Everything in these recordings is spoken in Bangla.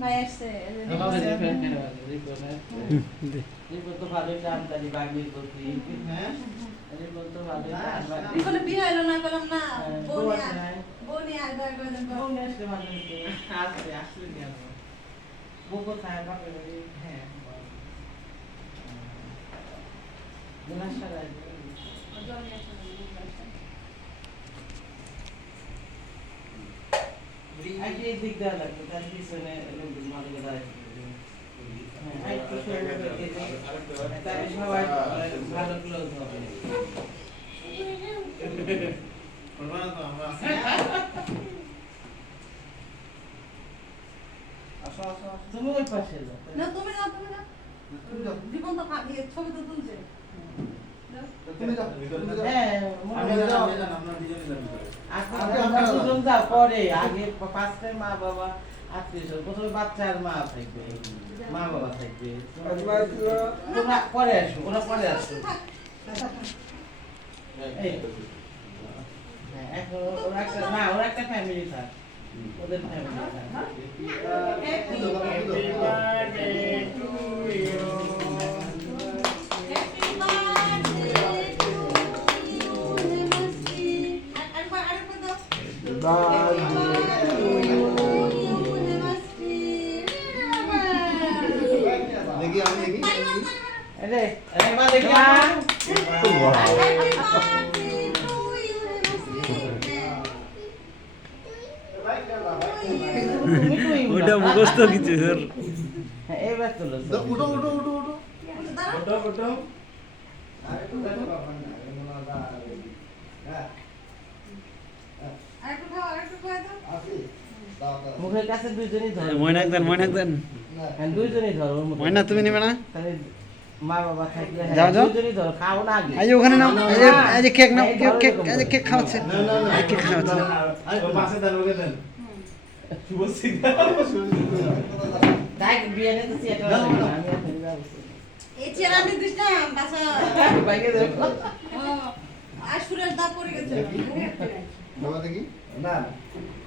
ভাই আসছে রিপোর্ট তো ভালোই জানতারি বাগির করছি হ্যাঁ রিপোর্ট তো ভালোই জানতারি এখনো বিয়ে হলো না বললাম না বোনি আসবে করে দেন বোনি আসলে ভালো হতো আসবে আসলে নিয়ে আসবো বকো সাহেব বাপে হ্যাঁ গুনাশা রাখবে আগে দিক দেওয়া লাগবে তার পিছনে লোকজন ভালো করে দাঁড়ায় হ্যাঁ একটু সরে তাহলে সবাই ভালো ক্লোজ হবে তুমি ওই পাশে যাও না তুমি না জীবন তো ছবি তো তুলছে তুমি যাও হ্যাঁ আমরা দুজন যাও পরে আগে পাঁচটায় মা বাবা আত্মীয় প্রথমে বাচ্চার মা থাকবে মা বাবা থাকবে তোমরা পরে আসো ওরা পরে আসো এখন ওরা একটা না ওরা একটা ফ্যামিলি থাক ওদের ফ্যামিলি থাক देखिए हम देखिए अरे अरे मां देखिए ওটা মুখস্থ কিছু স্যার এই বাস তো উঠো উঠো উঠো উঠো উঠো উঠো আরে তো দেখো বাবা না মনে হ্যাঁ আরেকটু খাও আরেকটু খাও দাও আসি মুখের কাছে দুইজনই ধরো ময়নাক দেন হ্যাঁ দুইজনই ধরো ময়না তুমি নেবে না তাহলে মা বাবা থাকলে যাও যাও দুইজনই ধরো খাও না আগে এই যে ওখানে নাও এই যে কেক নাও কেক এই যে কেক খাওয়াচ্ছে না না কেক খাওয়াচ্ছে আরে পাশে দেন ওকে দেন শুভ সিগন্যাল দেখ বিয়ে নিতে সিএটা আমি এখানে যাবো এই চেয়ার আমি দিছিলাম বাসা বাইকে দেখো আর সুরেশ দা পড়ে গেছে বাবা দেখি না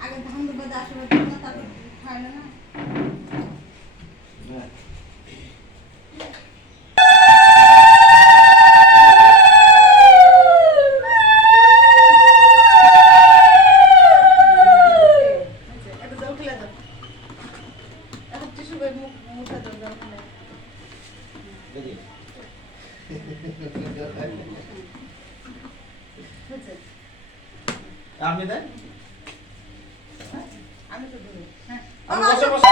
আগে ধান দুবা দা আশীর্বাদ না তারপর খাইলো না আপনি দেন আমি তো ধরে হ্যাঁ বসে বসে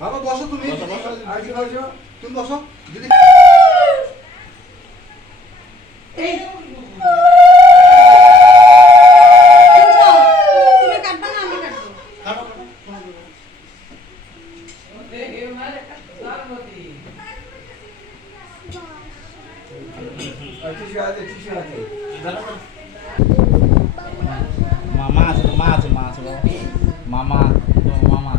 বাবা বসো তুমি তুমি বসো দিদি এই তুমি কাটবা না আমি কাটবো মামা আছে মামা